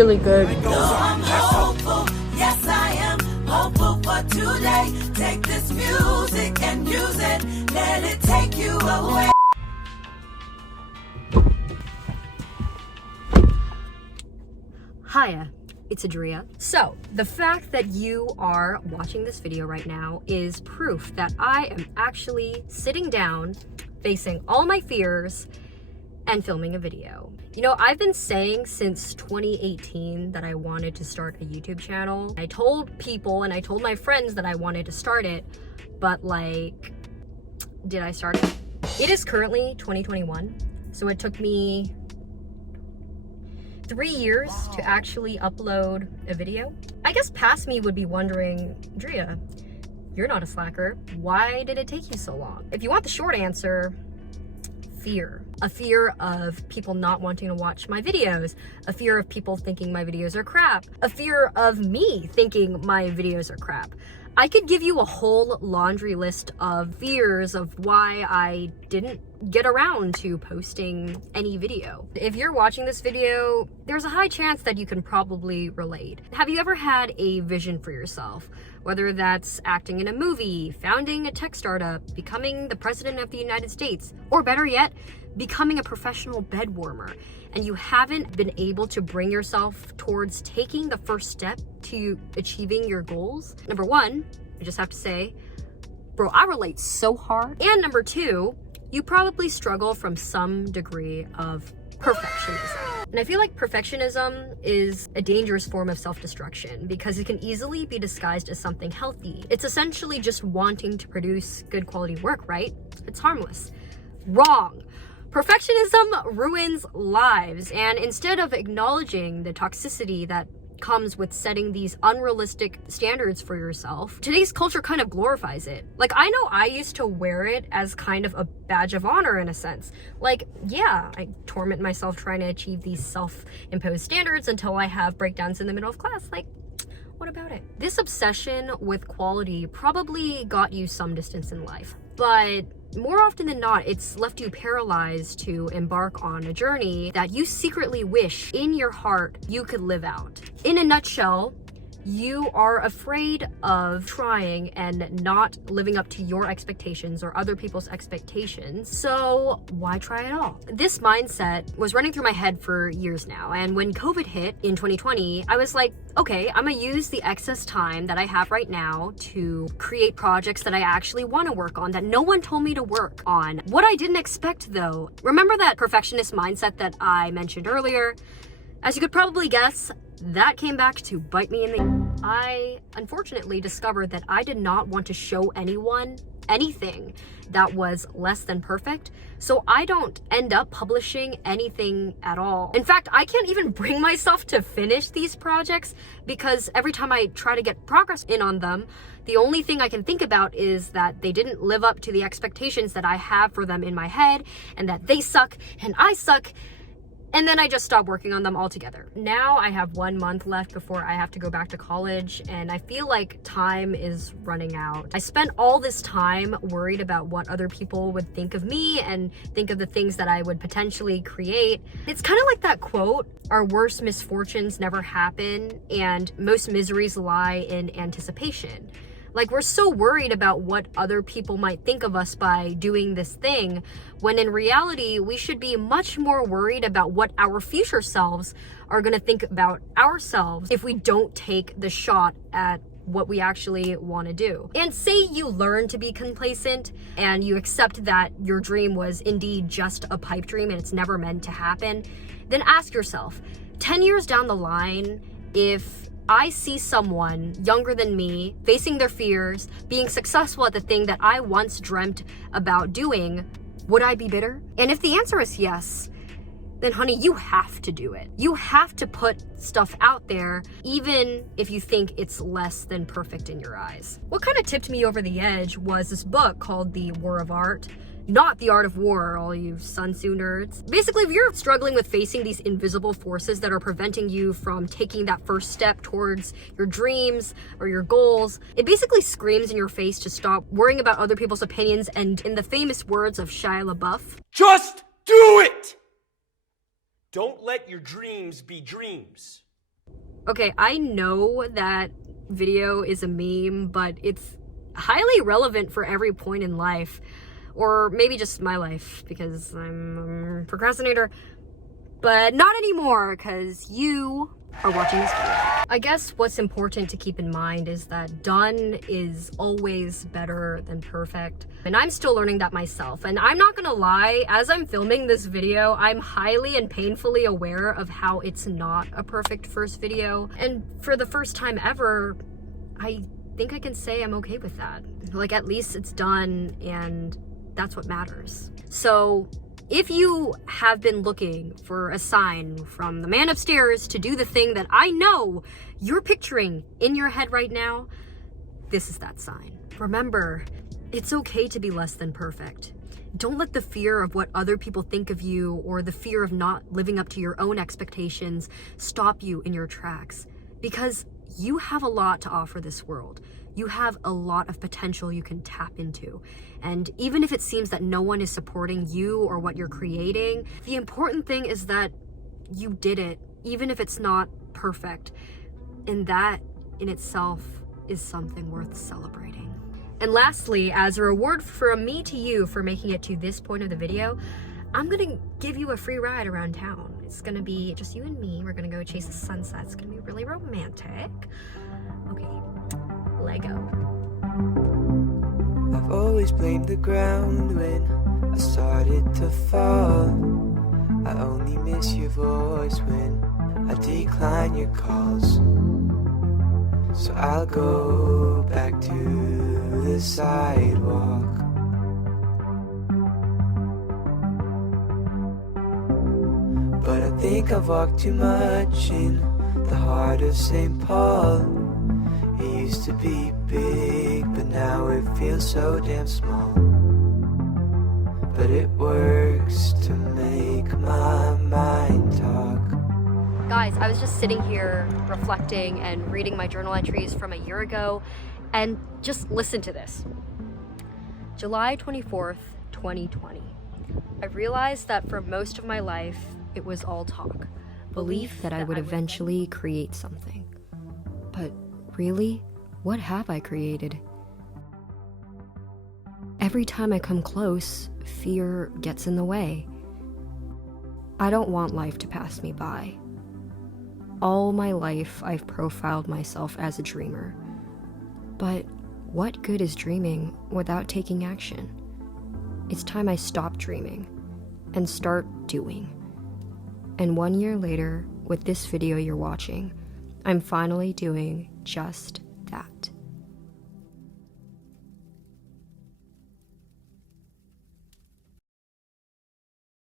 really good. No, I'm hopeful. Yes, I am hopeful for today. Take this music and use it. Let it take you away. Hiya, it's Edrea. So, the fact that you are watching this video right now is proof that I am actually sitting down, facing all my fears, and filming a video. You know, I've been saying since 2018 that I wanted to start a YouTube channel. I told people and I told my friends that I wanted to start it, but like, did I start it? It is currently 2021, so it took me 3 years to actually upload a video. I guess past me would be wondering, Edrea, you're not a slacker. Why did it take you so long? If you want the short answer, fear. A fear of people not wanting to watch my videos. A fear of people thinking my videos are crap. A fear of me thinking my videos are crap. I could give you a whole laundry list of fears of why I didn't get around to posting any video. If you're watching this video, there's a high chance that you can probably relate. Have you ever had a vision for yourself? Whether that's acting in a movie, founding a tech startup, becoming the president of the United States, or better yet, becoming a professional bed warmer, and you haven't been able to bring yourself towards taking the first step to achieving your goals? Number one, I just have to say, bro, I relate so hard. And number two, you probably struggle from some degree of perfectionism. And I feel like perfectionism is a dangerous form of self-destruction because it can easily be disguised as something healthy. It's essentially just wanting to produce good quality work, right? It's harmless. Wrong. Perfectionism ruins lives, and instead of acknowledging the toxicity that comes with setting these unrealistic standards for yourself, today's culture kind of glorifies it. Like, I know I used to wear it as kind of a badge of honor in a sense. Like, yeah, I torment myself trying to achieve these self-imposed standards until I have breakdowns in the middle of class. Like, what about it? This obsession with quality probably got you some distance in life, but more often than not, it's left you paralyzed to embark on a journey that you secretly wish in your heart you could live out. In a nutshell, you are afraid of trying and not living up to your expectations or other people's expectations, so why try at all? This mindset was running through my head for years now, and when COVID hit in 2020, I was like, okay, I'm gonna use the excess time that I have right now to create projects that I actually want to work on that no one told me to work on. What I didn't expect though, remember that perfectionist mindset that I mentioned earlier? As you could probably guess, that came back to bite me in the... I unfortunately discovered that I did not want to show anyone anything that was less than perfect, so I don't end up publishing anything at all. In fact, I can't even bring myself to finish these projects because every time I try to get progress in on them, the only thing I can think about is that they didn't live up to the expectations that I have for them in my head, and that they suck and I suck. And then I just stopped working on them altogether. Now I have 1 month left before I have to go back to college, and I feel like time is running out. I spent all this time worried about what other people would think of me and think of the things that I would potentially create. It's kind of like that quote, our worst misfortunes never happen, and most miseries lie in anticipation. Like, we're so worried about what other people might think of us by doing this thing, when in reality, we should be much more worried about what our future selves are gonna think about ourselves if we don't take the shot at what we actually want to do. And say you learn to be complacent and you accept that your dream was indeed just a pipe dream and it's never meant to happen, then ask yourself, 10 years down the line, if I see someone younger than me facing their fears, being successful at the thing that I once dreamt about doing, would I be bitter? And if the answer is yes, then honey, you have to do it. You have to put stuff out there, even if you think it's less than perfect in your eyes. What kind of tipped me over the edge was this book called The War of Art. Not The Art of War, all you Sun Tzu nerds. Basically, if you're struggling with facing these invisible forces that are preventing you from taking that first step towards your dreams or your goals, it basically screams in your face to stop worrying about other people's opinions, and in the famous words of Shia LaBeouf, just do it! Don't let your dreams be dreams. Okay, I know that video is a meme, but it's highly relevant for every point in life. Or maybe just my life, because I'm a procrastinator. But not anymore, because you are watching this video. I guess what's important to keep in mind is that done is always better than perfect. And I'm still learning that myself. And I'm not gonna lie, as I'm filming this video, I'm highly and painfully aware of how it's not a perfect first video. And for the first time ever, I think I can say I'm okay with that. Like, at least it's done, and that's what matters. So if you have been looking for a sign from the man upstairs to do the thing that I know you're picturing in your head right now, this is that sign. Remember, it's okay to be less than perfect. Don't let the fear of what other people think of you or the fear of not living up to your own expectations stop you in your tracks, because you have a lot to offer this world. You have a lot of potential you can tap into. And even if it seems that no one is supporting you or what you're creating, the important thing is that you did it, even if it's not perfect. And that in itself is something worth celebrating. And lastly, as a reward from me to you for making it to this point of the video, I'm gonna give you a free ride around town. It's gonna be just you and me. We're gonna go chase the sunset. It's gonna be really romantic. Okay, Lego. I've always blamed the ground when I started to fall. I only miss your voice when I decline your calls. So I'll go back to the sidewalk. But I think I've walked too much in the heart of St. Paul. It used to be big, but now it feels so damn small. But it works to make my mind talk. Guys, I was just sitting here reflecting and reading my journal entries from a year ago, and just listen to this. July 24th, 2020. I realized that for most of my life, it was all talk. Belief that I would eventually create something. But really, what have I created? Every time I come close, fear gets in the way. I don't want life to pass me by. All my life, I've profiled myself as a dreamer. But what good is dreaming without taking action? It's time I stop dreaming and start doing. And 1 year later, with this video you're watching, I'm finally doing just that.